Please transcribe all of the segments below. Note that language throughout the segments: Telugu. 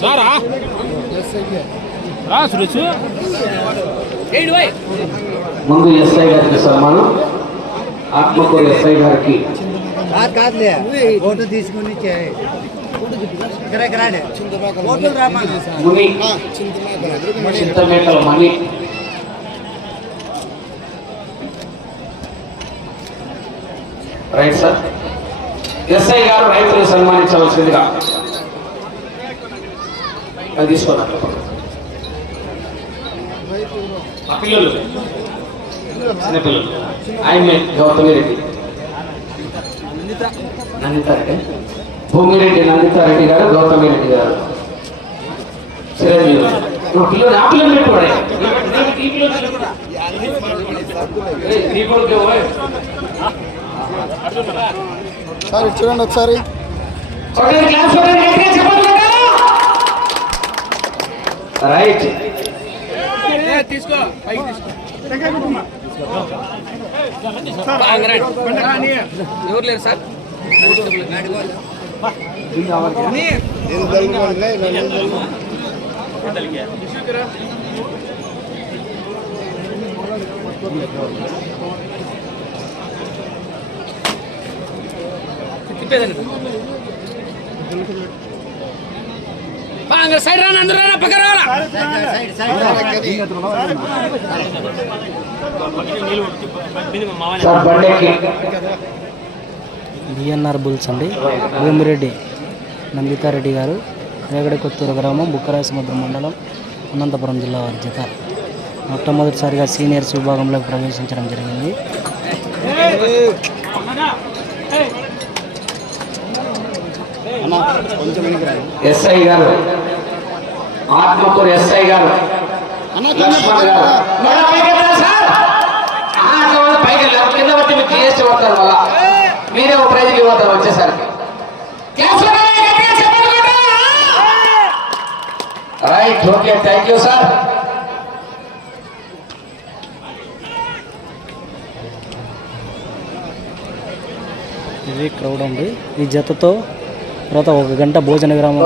సారా రా సురేష్. ముందు ఎస్ఐ గారికి సన్మానం ఆత్మకూరు ఎస్ఐ గారికి. ఫోటో తీసుకుని Chinthamekala. Mani right sir. SI గారు రైతులు సన్మానించవలసిందిగా అది ఆ పిల్లలు. చిన్నపిల్లలు ఆయన గౌతమి రెడ్డి. నందితారెడ్డి భూమిరెడ్డి నందితారెడ్డి గారు గౌతమి రెడ్డి గారు. చిరంజీవి. నువ్వు పిల్లలు ఆ పిల్లలు పెట్టుకోడే సార్ చూడండి ఒకసారి రైట్ ఎవరు లేరు సార్ నేను తిప్పేదండి సైడ్ రానా అందరూ రానా పక్కన రావాలా? బిఎన్ఆర్ బుల్స్ అండి. వేమిరెడ్డి నందితారెడ్డి గారు రేగడి కొత్తూరు గ్రామం బుక్కరాయసముద్ర మండలం అనంతపురం జిల్లా వారి జత మొట్టమొదటిసారిగా సీనియర్స్ విభాగంలోకి ప్రవేశించడం జరిగింది కొంచెం వెనక్కి ఎస్ఐ గారు. ఆత్మకూరు ఎస్ఐ గారు. లక్ష్మణ్ గారు. పైకి సార్. కింద పట్టి మీకు జిఎస్టీ పడతారు మళ్ళా. మీరే ఒక ప్రైజ్కి ఇవ్వతారు వచ్చేసరికి. Right okay thank you sir. ఇది క్రౌడ్ అండి. ఈ జతతో తర్వాత ఒక గంట భోజన విరామం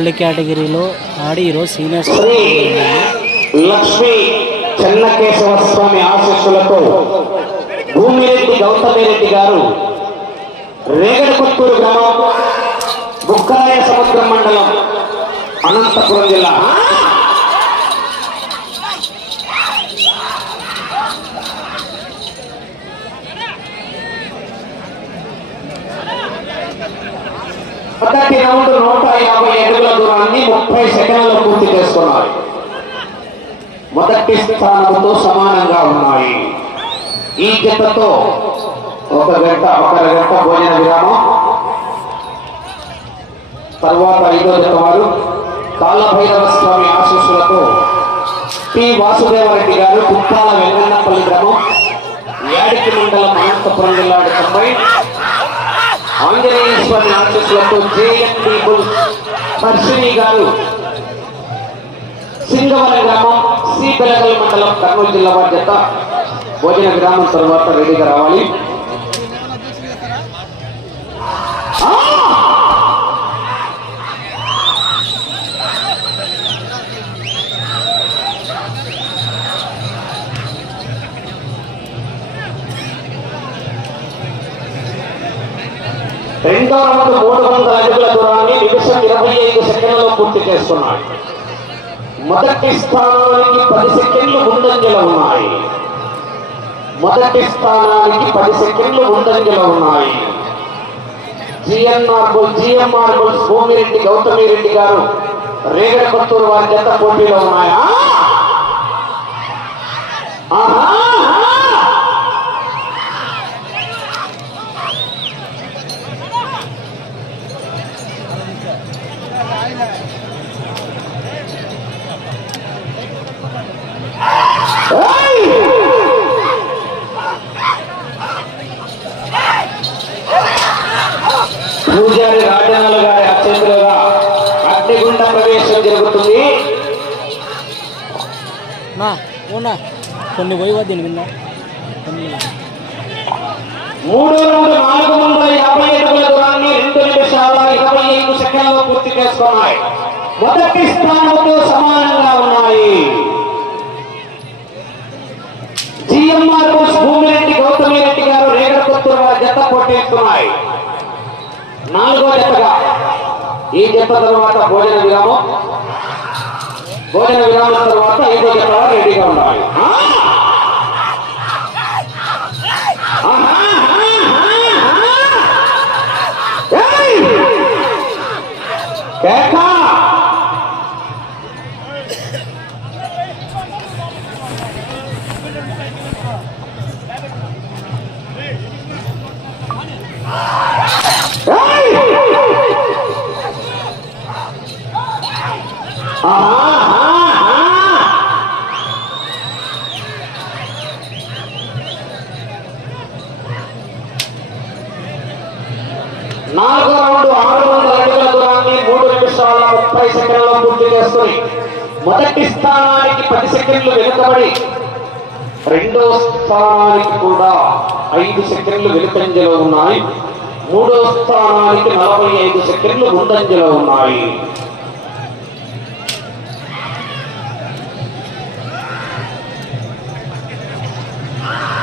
ఓల్డ్ కేటగిరీలో ఆడి ఈరోజు సీనియర్స్ లక్ష్మీ చెన్నకేశవ స్వామి ఆశీస్సులతో భూమిరెడ్డి గౌతమిరెడ్డి గారు రేగడకొత్తూరు గ్రామం బుక్కరాయ సముద్రం మండలం అనంతపురం జిల్లా. మొదటి రౌండ్ నూట యాభై దూరాన్ని ముప్పై సెకండ్లు పూర్తి చేసుకున్నాయి. మొదటి స్థానంతో సమానంగా ఉన్నాయి. ఈ జతతో ఒక గంట ఒకరి గంట భోజన విరామం. తర్వాత ఐదో జత వారు కాలభైరవ స్వామి ఆశీస్సులతో టి వాసుదేవరెడ్డి గారు కుప్పాల వెంగన్నపల్లి గ్రామం యాడికి మండలం అనంతపురం జిల్లా తొంభై ఆంజనేయ స్వామి ఆశీస్సులతో జేఎన్ పీపుల్స్ హర్షిని గారు సింగవరం గ్రామం సి బెలగల్ మండలం కర్నూలు జిల్లా వారి జత భోజన విరామం తర్వాత రెడీగా రావాలి ఆ! రెండో రౌండ్ మూడు వందల అడుగుల దూరాన్ని ఇరవై ఐదు సెకండ్లలో పూర్తి చేస్తున్నాడు. మొదటి స్థానానికి పది సెకండ్లు ముందంజలో ఉన్నాయి. మొదటి స్థానానికి పది సెకండ్లు ముందంజలో ఉన్నాయి. GNR GMR bulls Bhoomireddy Gautami Reddy garu Regada Kothur వారి జత పోటీలో ఉన్నాయా. ఆహా! ఓనా కొన్ని పోయి దీని కొన్ని. మూడు రౌండ్ నాలుగు వందల యాభై అడుగుల దూరాన్ని రెండు నిమిషాల ఇరవై ఐదు సెకండ్లలో పూర్తి చేసుకున్నాయి. మొదటి స్థానంతో సమానంగా ఉన్నాయి. జిఎంఆర్ భూమిరెడ్డి గౌతమి రెడ్డి గారు రేగడ కొత్తూరు వారి జత పోటీస్తున్నాయి నాలుగో జతగా. ఈ జత తర్వాత భోజన విరామం. భోజన విరామం తర్వాత ఐదో జత రెడీగా ఉండాలి ఆ! స్థానానికి కూడా ఐదు సెకండ్లు వెలుపంజలో ఉన్నాయి మూడో స్థానానికి నలభై ఐదు సెకండ్లు ముందంజలో ఉన్నాయి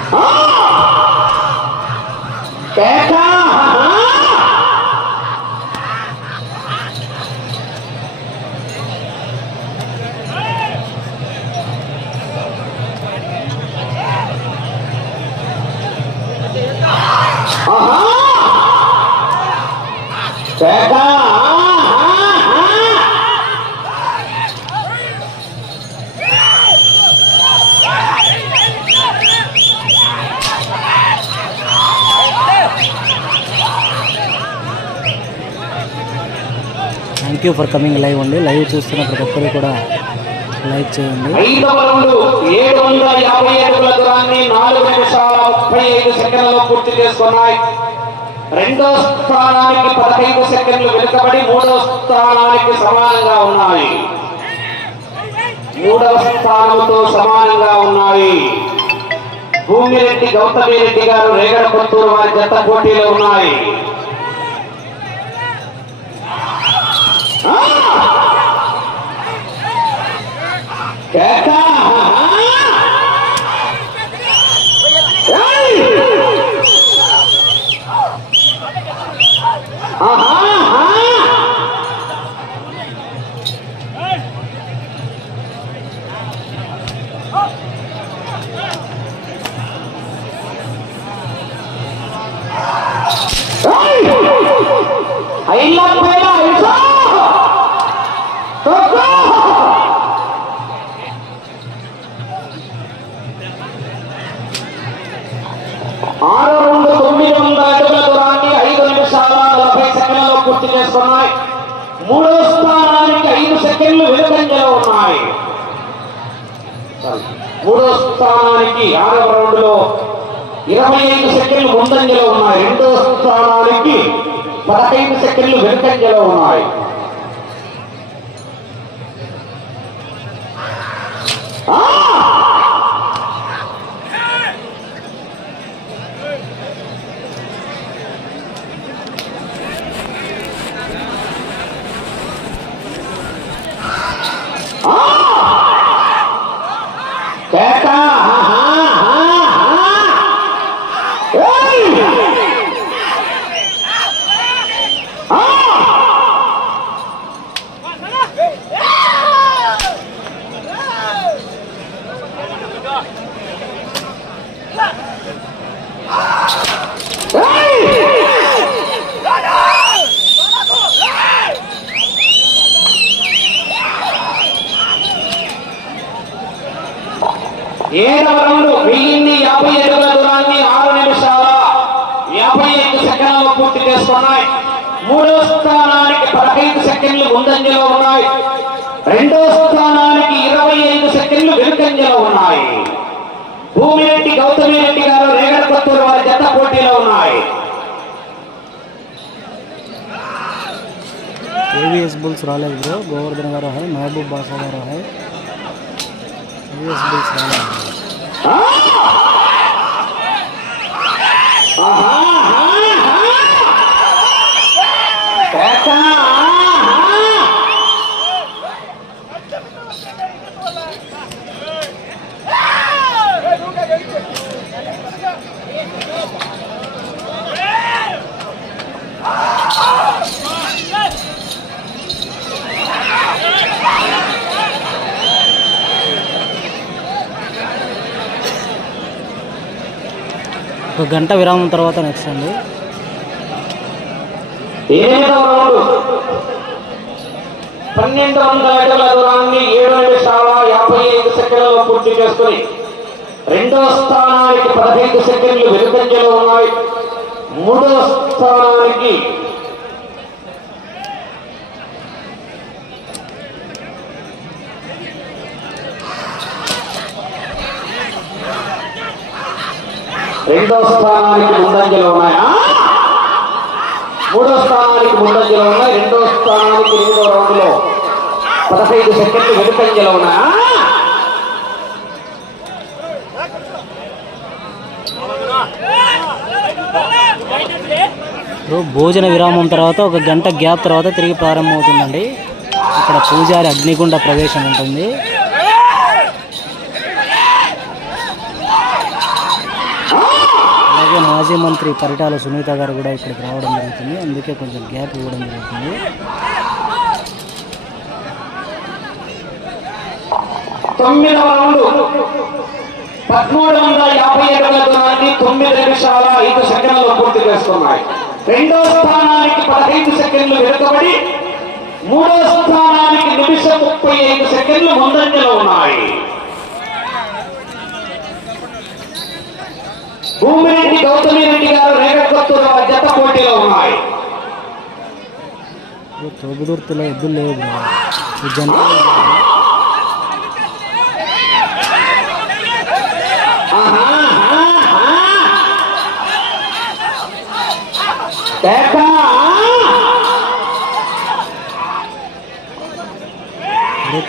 Ah! You for coming live అండి. లైవ్ చూస్తున్న ప్రతి ఒక్కరు కూడా లైక్ చేయండి. ఏడు వందల యాభై నాలుగు పూర్తి చేసుకున్నాయి. రెండో స్థానానికి పదహైదు సెకండ్లు వెనుకబడి మూడో స్థానానికి సమానంగా ఉన్నాయి. మూడవ స్థానంతో సమానంగా ఉన్నాయి. భూమిరెడ్డి గౌతమి రెడ్డి గారు రేగడ వారి జత పోటీలో ఉన్నాయి. ఆ! కేక! మూడో స్థానానికి ఐదు సెకండ్లు వెనుకంజలో ఉన్నాయి. మూడో స్థానానికి ఆరవ రౌండ్లో ఇరవై ఐదు సెకండ్లు ముందంజలో ఉన్నాయి. రెండో స్థానానికి పదహైదు సెకండ్లు వెనుకంజలో ఉన్నాయి ఆ! యాభై ఐదు సెకండ్లలో పూర్తి చేసుకున్నాయి మూడో స్థానానికి పదహైదు సెకండ్లు ముందంజలో ఉన్నాయి. రెండో స్థానానికి ఇరవై ఐదు సెకండ్లు వెనుకంజలో ఉన్నాయి. భూమిరెడ్డి గౌతమి రెడ్డి గారు రేగడ కొత్తూరు వారి జత పోటీలో ఉన్నాయి. ఏవిఎస్ బుల్స్ రాలేదు బ్రో. గోవర్ధన్ గారు హై మహబూబ్ బాషా గారు హై ఏవిఎస్ బుల్స్ రాలేదు. ఆహా. ఒక గంట విరామం తర్వాత నెక్స్ట్ అండి. పన్నెండు వందల అడుగుల దూరాన్ని ఏడు నిమిషాల యాభై ఐదు సెకండ్లలో పూర్తి చేసుకుని రెండో స్థానానికి పదహైదు సెకండ్లు వెనుకంజలో ఉన్నాయి. మూడో స్థానానికి రెండో స్థానానికి ముందంజలు ఉన్నాయా. మూడో స్థానానికి ముందంజలు ఉన్నాయి. రెండో స్థానానికి రెండో రౌండ్లో పదహైదు సెకండ్లు వెనుకంజలు ఉన్నాయా. భోజన విరామం తర్వాత ఒక గంట గ్యాప్ తర్వాత తిరిగి ప్రారంభమవుతుందండి. ఇక్కడ పూజారి అగ్నిగుండ ప్రవేశం ఉంటుంది. మాజీ మంత్రి పరిటాల సునీత గారు కూడా ఇక్కడికి రావడం జరుగుతుంది. అందుకే కొంచెం గ్యాప్ ఇవ్వడం జరుగుతుంది. తొమ్మిదవ రౌండ్. పదమూడు వందల యాభై అడుగుల దూరాన్ని తొమ్మిది నిమిషాల ఐదు సెకండ్లలో పూర్తి చేస్తున్నాయి. రెండో స్థానానికి పదహైదు సెకండ్లు వెనుకబడి మూడో స్థానానికి నిమిషం ముప్పై ఐదు సెకండ్లు ముందంజలో ఉన్నాయి. భూమిరెడ్డి గౌతమి రెడ్డి గారు రేగకొత్తూరు వారి జత పోటీలో ఉన్నాయి. తోబుదుర్తిలో ఎద్దులు లేవు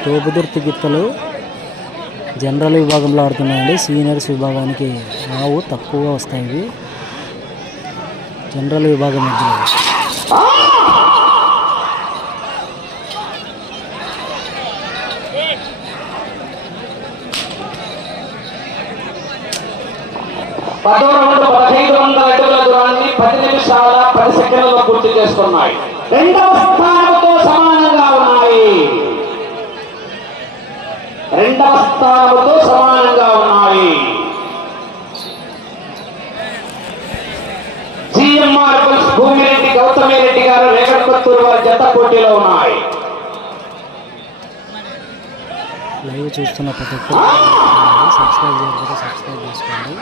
తోబుదుర్తి గిత్తలు. జనరల్ విభాగంలో ఆడుతున్నాయండి. సీనియర్స్ విభాగానికి రావు తక్కువగా వస్తాయి. ఇవి జనరల్ విభాగం మధ్యలో. పదో పదహైదు వందల అడుగుల దూరాన్ని పది నిమిషాల పది సెకండ్లలో పూర్తి చేస్తున్నాయి రెండవ స్థానం సమానంగా ఉన్నాయి రెండవ స్థానంతో సమానంగా ఉన్నాయి జిఎంఆర్ బుల్స్ భూమిరెడ్డి గౌతమి రెడ్డి గారు రేగడ్కొత్తూరు వారి జత పోటీలో ఉన్నాయి. లైవ్ చూస్తున్న ప్రతి ఒక్కరు సబ్స్క్రైబ్ చేయకపోతే సబ్స్క్రైబ్ చేసుకోండి.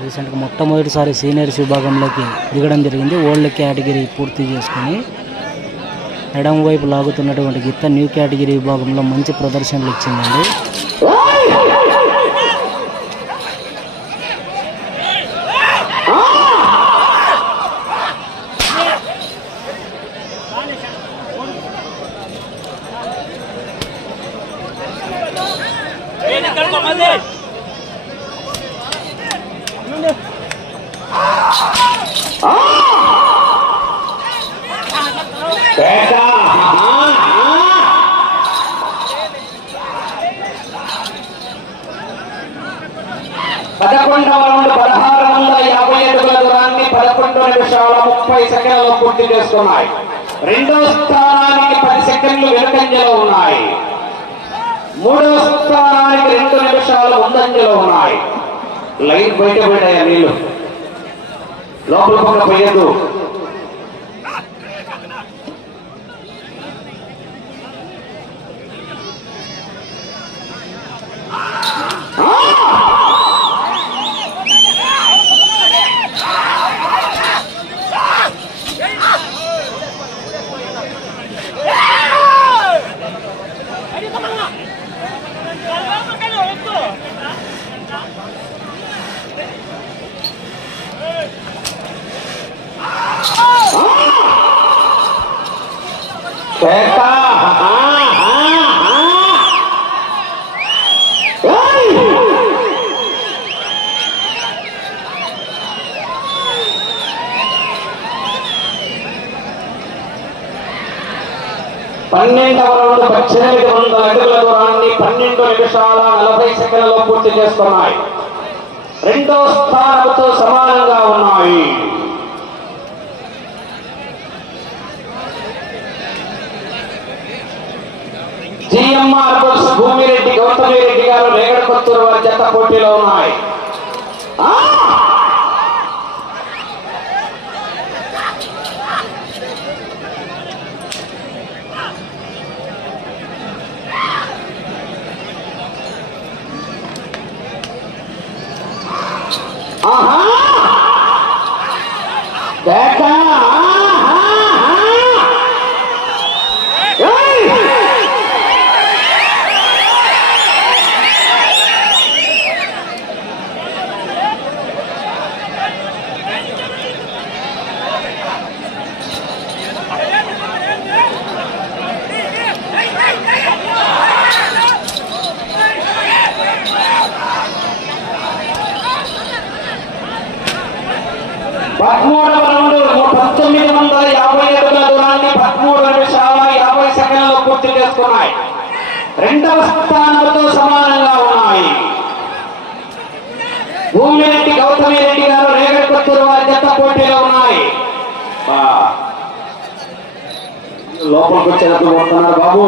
రీసెంట్గా మొట్టమొదటిసారి సీనియర్స్ విభాగంలోకి దిగడం జరిగింది. ఓల్డ్ కేటగిరీ పూర్తి చేసుకుని ఎడమ వైపు లాగుతున్నటువంటి గిత్త న్యూ కేటగిరీ విభాగంలో మంచి ప్రదర్శనలు ఇచ్చిందండి కేక. ఆహా, ఆహా. పదకొండవ రౌండ్ పదహారు వందల యాభై అడుగుల దూరాన్ని పదకొండు నిమిషాల ముప్పై సెకండ్లలో పూర్తి చేస్తున్నాయి రెండో స్థానానికి పది సెకండ్లు వెనుకంజలో ఉన్నాయి. మూడో స్థానానికి రెండు నిమిషాలు ముందంజలో ఉన్నాయి. లైన్ బయట పడ్డాయా నీళ్ళు లోపల పక్క పోయేదు పన్నెండవ రౌండ్ పద్దెనిమిది వందల అడుగుల రెండు నిమిషాల నలభై సెకండ్లలో పూర్తి చేస్తున్నాయి. రెండో స్థానంతో సమానంగా ఉన్నాయి. జిఎంఆర్ బుల్స్ భూమిరెడ్డి గౌతమిరెడ్డి గారు రేగడ కొత్తూరు వారి జత పోటీలో ఉన్నాయి. ఆ! ఆహా బేటా ఆహా! ఏయ్! పదమూడవ రౌండ్ పంతొమ్మిది వందల యాభై అడుగుల దూరాన్ని పదమూడు నిమిషాల యాభై సెకండ్లలో పూర్తి చేసుకున్నాయి రెండవ స్థానంతో సమానంగా ఉన్నాయి భూమిరెడ్డి గౌతమి రెడ్డి గారు రేగడి కొత్తూరు వారి జత పోటీలో ఉన్నాయి బా. లోపలికి వచ్చేటప్పుడు పోతున్నారు బాబు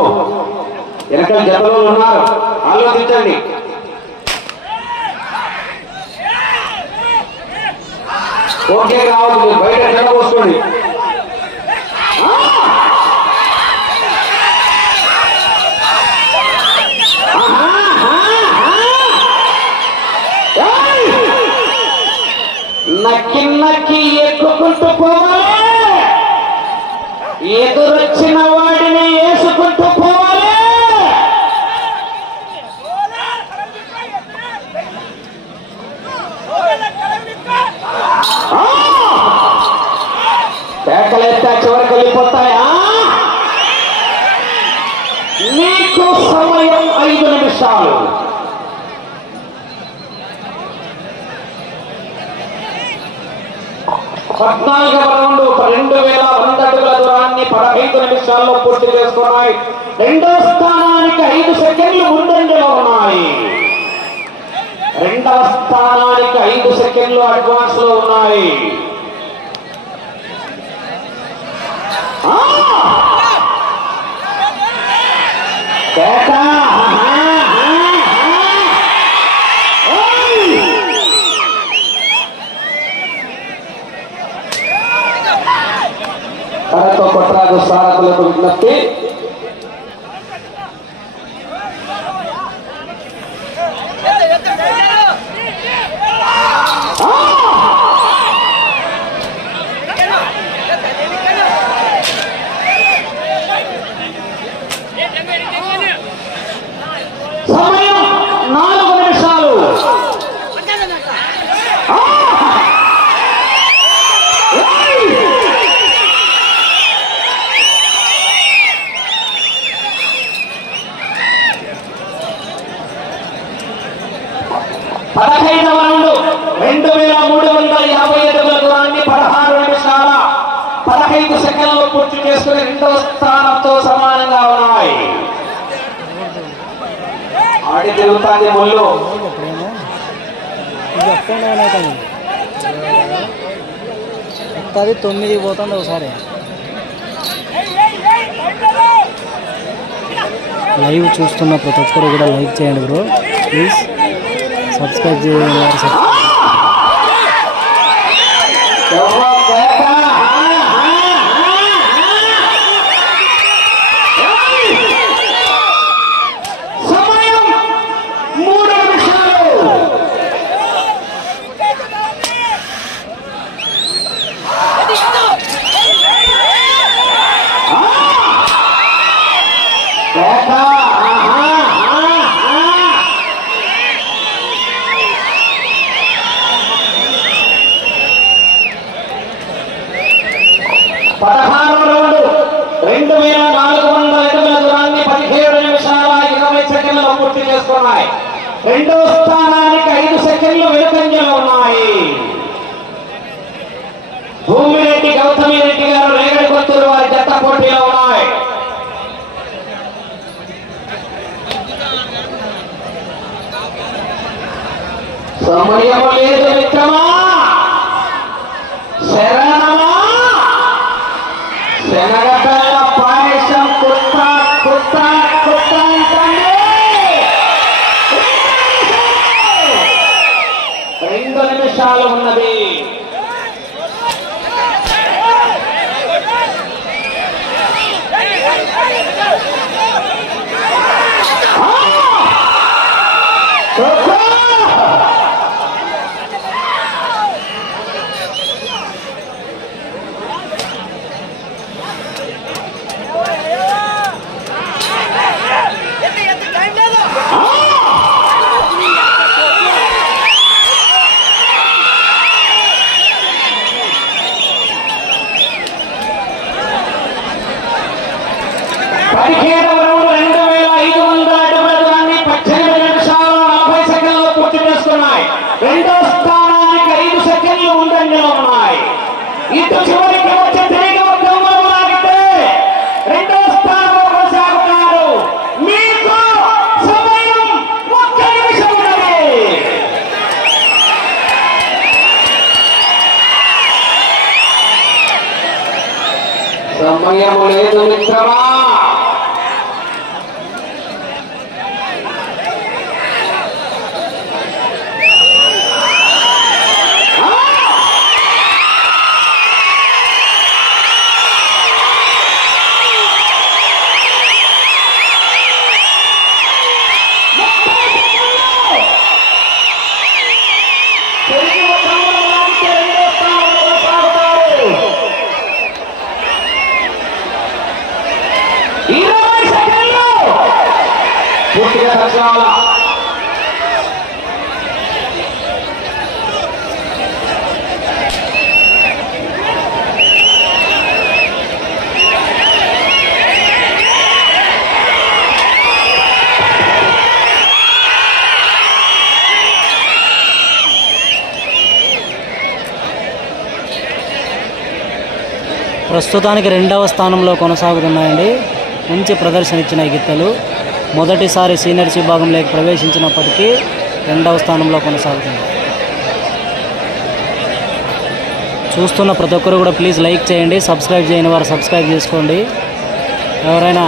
వెనకాల జతలో ఉన్నారు. ఆలోచించండి. ఓకే కావచ్చు బయట ఎండ ఎదురొచ్చిన వాడిని వేసుకుంటూ పోవాలి ఆ! కేకలెత్తా చివరికి వెళ్ళిపోతాయా నీకు సమయం ఐదు నిమిషాలు పద్నాలుగవ నిమిషాల్లో పూర్తి చేసుకున్నాయి. రెండో స్థానానికి ఐదు సెకండ్లు ముందంజలో ఉన్నాయి. రెండవ స్థానానికి ఐదు సెకండ్లు అడ్వాన్స్లో ఉన్నాయి. ఆ! بعد الصلاة لكم نفسي చేసుకుని రెండవ స్థానంతో సమానంగా ఉన్నాయి. ఆడి తిరుగుతాంది ముళ్ళు. వస్తుంది తొమ్మిది పోతుంది ఒకసారి. లైవ్ చూస్తున్న ప్రతి ఒక్కరు కూడా లైక్ చేయండి బ్రో. ప్లీజ్ సబ్స్క్రైబ్ చేయండి. సమయము లేదు మిత్రమా ప్రస్తుతానికి రెండవ స్థానంలో కొనసాగుతున్నాయండి. మంచి ప్రదర్శన ఇచ్చిన ఈ గిత్తలు. మొదటిసారి సీనియర్స్ విభాగంలోకి ప్రవేశించినప్పటికీ రెండవ స్థానంలో కొనసాగుతుంది. చూస్తున్న ప్రతి ఒక్కరు కూడా ప్లీజ్ లైక్ చేయండి సబ్స్క్రైబ్ చేయని వారు సబ్స్క్రైబ్ చేసుకోండి. ఎవరైనా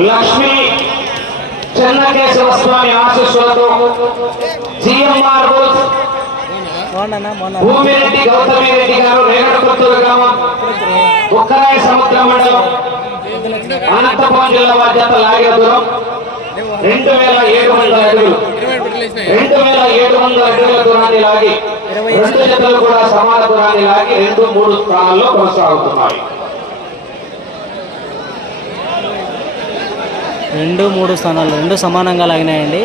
లక్ష్మీ చెన్నకేశవ స్వామి ఆశీస్సులతో జిఎంఆర్ బోస్ భూమిరెడ్డి గౌతమి రెడ్డి గారు రేగడపత్తూరు గ్రామం. ఉక్కరాయ సముద్ర మండలం. అనంతపురం జిల్లా బాధ్యత లాగే దూరం రెండు వేల ఏడు వందల అడుగులు. రెండు వేల ఏడు వందల అడుగుల దూరాన్ని లాగి రెండు జతలు కూడా సమాన దూరాన్ని లాగి రెండు మూడు స్థానాల్లో కొనసాగుతున్నాయి. రెండు మూడు స్థానాలు రెండు సమానంగా లాగినాయండి.